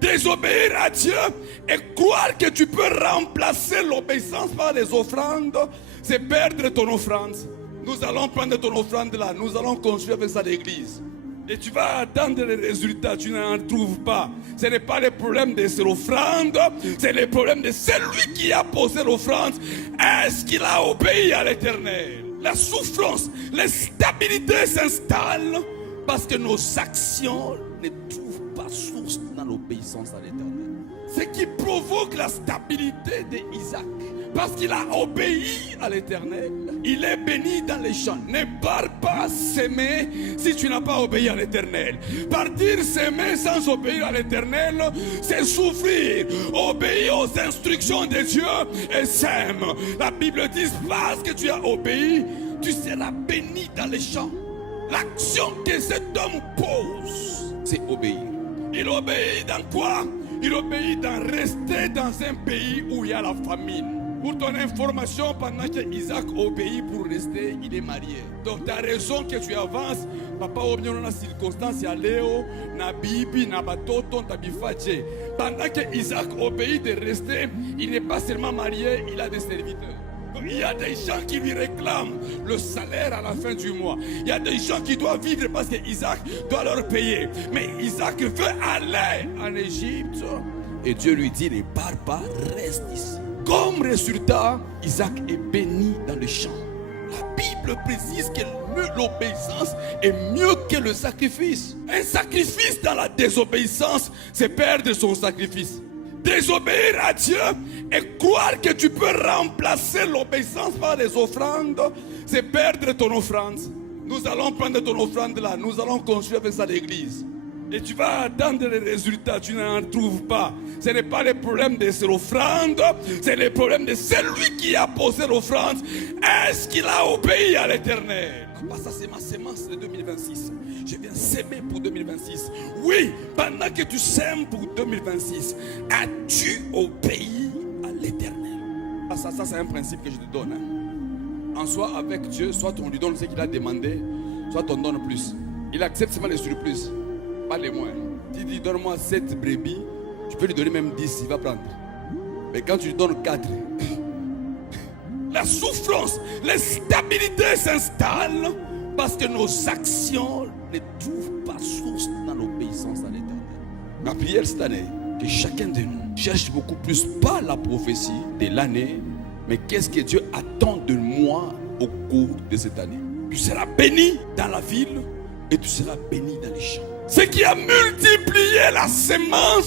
Désobéir à Dieu et croire que tu peux remplacer l'obéissance par les offrandes, c'est perdre ton offrande. Nous allons prendre ton offrande là, nous allons construire avec ça l'église. Et tu vas attendre les résultats, tu n'en trouves pas. Ce n'est pas le problème de cette offrande, c'est le problème de celui qui a posé l'offrande. Est-ce qu'il a obéi à l'Éternel? La souffrance, l'instabilité s'installe parce que nos actions ne trouvent pas source dans l'obéissance à l'Éternel. Ce qui provoque la stabilité d'Isaac, parce qu'il a obéi à l'Éternel, il est béni dans les champs. Ne pars pas s'aimer si tu n'as pas obéi à l'Éternel. Partir s'aimer sans obéir à l'Éternel, c'est souffrir. Obéis aux instructions de Dieu et sème. La Bible dit, parce que tu as obéi, tu seras béni dans les champs. L'action que cet homme pose, c'est obéir. Il obéit dans quoi? Il obéit dans rester dans un pays où il y a la famine. Pour ton information, pendant que Isaac obéit pour rester, il est marié. Donc tu as raison que tu avances. Papa obéit dans la circonstance, il y a Léo, Nabibi, Nabatoto, Tabifache. Pendant que Isaac obéit de rester, il n'est pas seulement marié, il a des serviteurs. Il y a des gens qui lui réclament le salaire à la fin du mois. Il y a des gens qui doivent vivre parce que Isaac doit leur payer. Mais Isaac veut aller en Égypte. Et Dieu lui dit, ne pars pas, reste ici. Comme résultat, Isaac est béni dans les champs. La Bible précise que l'obéissance est mieux que le sacrifice. Un sacrifice dans la désobéissance, c'est perdre son sacrifice. Désobéir à Dieu et croire que tu peux remplacer l'obéissance par les offrandes, c'est perdre ton offrande. Nous allons prendre ton offrande là, nous allons construire avec ça l'église. Et tu vas attendre les résultats, tu n'en trouves pas. Ce n'est pas le problème de cette offrande, c'est le problème de celui qui a posé l'offrande. Est-ce qu'il a obéi à l'Éternel? Ça c'est ma sémence de 2026. Je viens s'aimer pour 2026. Oui, pendant que tu sèmes pour 2026, as-tu obéi à l'Éternel? Ça c'est un principe que je te donne. En soi, avec Dieu, soit on lui donne ce qu'il a demandé, soit on donne plus. Il accepte seulement les surplus, pas les moins. Tu dis donne-moi 7 brebis, tu peux lui donner même 10, il va prendre. Mais quand tu lui donnes 4, la souffrance, l'instabilité s'installe parce que nos actions ne trouvent pas source dans l'obéissance à l'Éternel. Ma prière cette année, que chacun de nous cherche beaucoup plus, pas la prophétie de l'année, mais qu'est-ce que Dieu attend de moi au cours de cette année. Tu seras béni dans la ville et tu seras béni dans les champs. Ce qui a multiplié la sémence